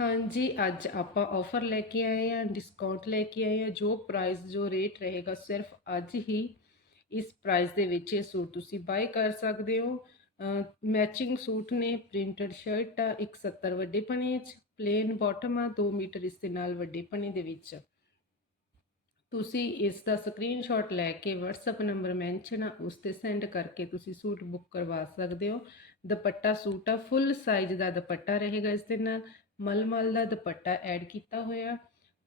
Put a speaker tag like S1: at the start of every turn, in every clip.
S1: ਹਾਂਜੀ, ਅੱਜ ਆਪਾਂ ਆਫਰ ਲੈ ਕੇ ਆਏ ਆ ਡਿਸਕਾਊਂਟ ਲੈ ਕੇ ਆਏ ਆ ਜੋ ਪ੍ਰਾਈਸ ਜੋ ਰੇਟ ਰਹੇਗਾ ਸਿਰਫ ਅੱਜ ਹੀ ਇਸ ਪ੍ਰਾਈਸ ਦੇ ਵਿੱਚ ਇਹ ਸੂਟ ਤੁਸੀਂ ਬਾਈ ਕਰ ਸਕਦੇ ਹੋ। ਮੈਚਿੰਗ ਸੂਟ ਨੇ ਪ੍ਰਿੰਟਡ ਸ਼ਰਟ ਆ 170 ਵੱਡੇ ਪਣੇ ਚ ਪਲੇਨ ਬਾਟਮ ਆ 2 ਮੀਟਰ ਇਸ ਦੇ ਨਾਲ ਵੱਡੇ ਪਣੇ ਦੇ ਵਿੱਚ। ਤੁਸੀਂ ਇਸ ਦਾ ਸਕਰੀਨਸ਼ਾਟ ਲੈ ਕੇ WhatsApp ਨੰਬਰ ਮੈਂਸ਼ਨ ਆ, ਉਸ ਤੇ ਸੈਂਡ ਕਰਕੇ ਤੁਸੀਂ ਸੂਟ ਬੁੱਕ ਕਰਵਾ ਸਕਦੇ ਹੋ। ਦੁਪੱਟਾ ਸੂਟ ਆ ਫੁੱਲ ਸਾਈਜ਼ ਦਾ ਦੁਪੱਟਾ ਰਹੇਗਾ ਇਸ ਦੇ ਨਾਲ। ਮਲਮਲ ਦਾ ਦੁਪੱਟਾ ਐਡ ਕੀਤਾ ਹੋਇਆ।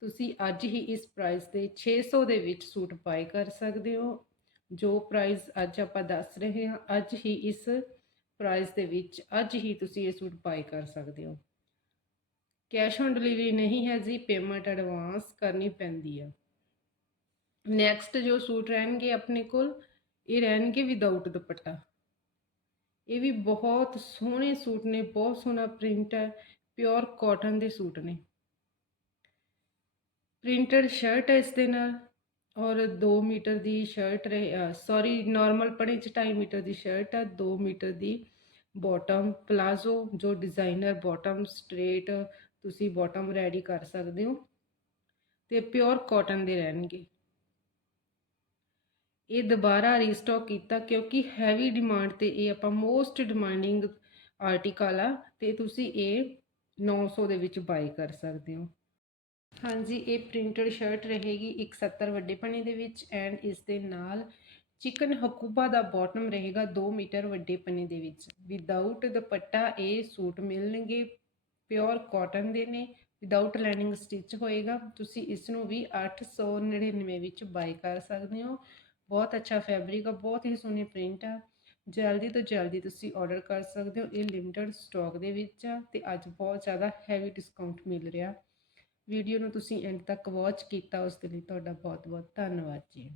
S1: ਤੁਸੀਂ ਅੱਜ ਹੀ ਇਸ ਪ੍ਰਾਈਸ ਤੇ 600 ਦੇ ਵਿੱਚ ਸੂਟ ਬਾਈ ਕਰ ਸਕਦੇ ਹੋ। ਜੋ ਪ੍ਰਾਈਸ ਅੱਜ ਆਪਾਂ ਦੱਸ ਰਹੇ ਹਾਂ, ਅੱਜ ਹੀ ਇਸ ਪ੍ਰਾਈਸ ਦੇ ਵਿੱਚ ਅੱਜ ਹੀ ਤੁਸੀਂ ਇਹ ਸੂਟ ਬਾਈ ਕਰ ਸਕਦੇ ਹੋ। ਕੈਸ਼ ਔਨ ਡਿਲੀਵਰੀ ਨਹੀਂ ਹੈ ਜੀ ਪੇਮੈਂਟ ਐਡਵਾਂਸ ਕਰਨੀ ਪੈਂਦੀ ਆ। ਨੈਕਸਟ ਜੋ ਸੂਟ ਰਹਿਣਗੇ ਆਪਣੇ ਕੋਲ, ਇਹ ਰਹਿਣਗੇ ਵਿਦਆਊਟ ਦੁਪੱਟਾ। ਇਹ ਵੀ ਬਹੁਤ ਸੋਹਣੇ ਸੂਟ ਨੇ, ਬਹੁਤ ਸੋਹਣਾ ਪ੍ਰਿੰਟ ਹੈ। ਪਿਓਰ ਕਾਟਨ ਦੇ ਸੂਟ ਨੇ। ਪ੍ਰਿੰਟਡ ਸ਼ਰਟ ਹੈ ਇਸ ਦੇ ਨਾਲ ਔਰ 2 ਮੀਟਰ ਦੀ ਸ਼ਰਟ ਰਹੇ ਸੌਰੀ ਨਾਰਮਲ ਪੜੇ ਚ 2.5 ਮੀਟਰ ਦੀ ਸ਼ਰਟ ਹੈ 2 ਮੀਟਰ ਦੀ ਬਾਟਮ ਪਲਾਜ਼ੋ ਜੋ ਡਿਜ਼ਾਈਨਰ ਬਾਟਮ ਸਟ੍ਰੇਟ ਤੁਸੀਂ ਬਾਟਮ ਰੈਡੀ ਕਰ ਸਕਦੇ ਹੋ ਤੇ ਪਿਓਰ ਕਾਟਨ ਦੇ ਰਹਿਣਗੇ। ਇਹ ਦੁਬਾਰਾ ਰੀਸਟਾਕ ਕੀਤਾ ਕਿਉਂਕਿ ਹੈਵੀ ਡਿਮਾਂਡ ਤੇ ਇਹ ਆਪਾਂ ਮੋਸਟ ਡਿਮਾਂਡਿੰਗ ਆਰਟੀਕਲ ਆ ਤੇ ਤੁਸੀਂ ਇਹ 900 ਦੇ ਵਿੱਚ ਬਾਈ ਕਰ ਸਕਦੇ ਹੋ। ਹਾਂਜੀ, ਇਹ ਪ੍ਰਿੰਟਡ ਸ਼ਰਟ ਰਹੇਗੀ 170 ਵੱਡੇ ਪਣੇ ਦੇ ਵਿੱਚ ਐਂਡ ਇਸ ਦੇ ਨਾਲ ਚਿਕਨ ਹਕੂਬਾ ਦਾ ਬਾਟਮ ਰਹੇਗਾ 2 ਮੀਟਰ ਵੱਡੇ ਪਣੇ ਦੇ ਵਿੱਚ। ਵਿਦਆਊਟ ਦੁਪੱਟਾ, ਇਹ ਸੂਟ ਮਿਲਣਗੇ ਪਿਓਰ ਕਾਟਨ ਦੇ ਨੇ ਵਿਦਆਊਟ ਲਾਈਨਿੰਗ ਸਟਿਚ ਹੋਏਗਾ। ਤੁਸੀਂ ਇਸ ਨੂੰ ਵੀ 899 ਵਿੱਚ ਬਾਈ ਕਰ ਸਕਦੇ ਹੋ। ਬਹੁਤ ਅੱਛਾ ਫੈਬਰਿਕ ਆ, ਬਹੁਤ ਹੀ ਸੋਹਣੀ ਪ੍ਰਿੰਟ ਆ। ਜਲਦੀ ਤੋਂ ਜਲਦੀ ਤੁਸੀਂ ਆਰਡਰ ਕਰ ਸਕਦੇ ਹੋ। ਇਹ ਲਿਮਟਿਡ ਸਟਾਕ ਦੇ ਵਿੱਚ ਆ ਤੇ ਅੱਜ ਬਹੁਤ ਜ਼ਿਆਦਾ ਹੈਵੀ ਡਿਸਕਾਊਂਟ ਮਿਲ ਰਿਹਾ। ਵੀਡੀਓ ਨੂੰ ਤੁਸੀਂ ਐਂਡ ਤੱਕ ਵਾਚ ਕੀਤਾ, ਉਸ ਦੇ ਲਈ ਤੁਹਾਡਾ ਬਹੁਤ ਬਹੁਤ ਧੰਨਵਾਦ ਜੀ।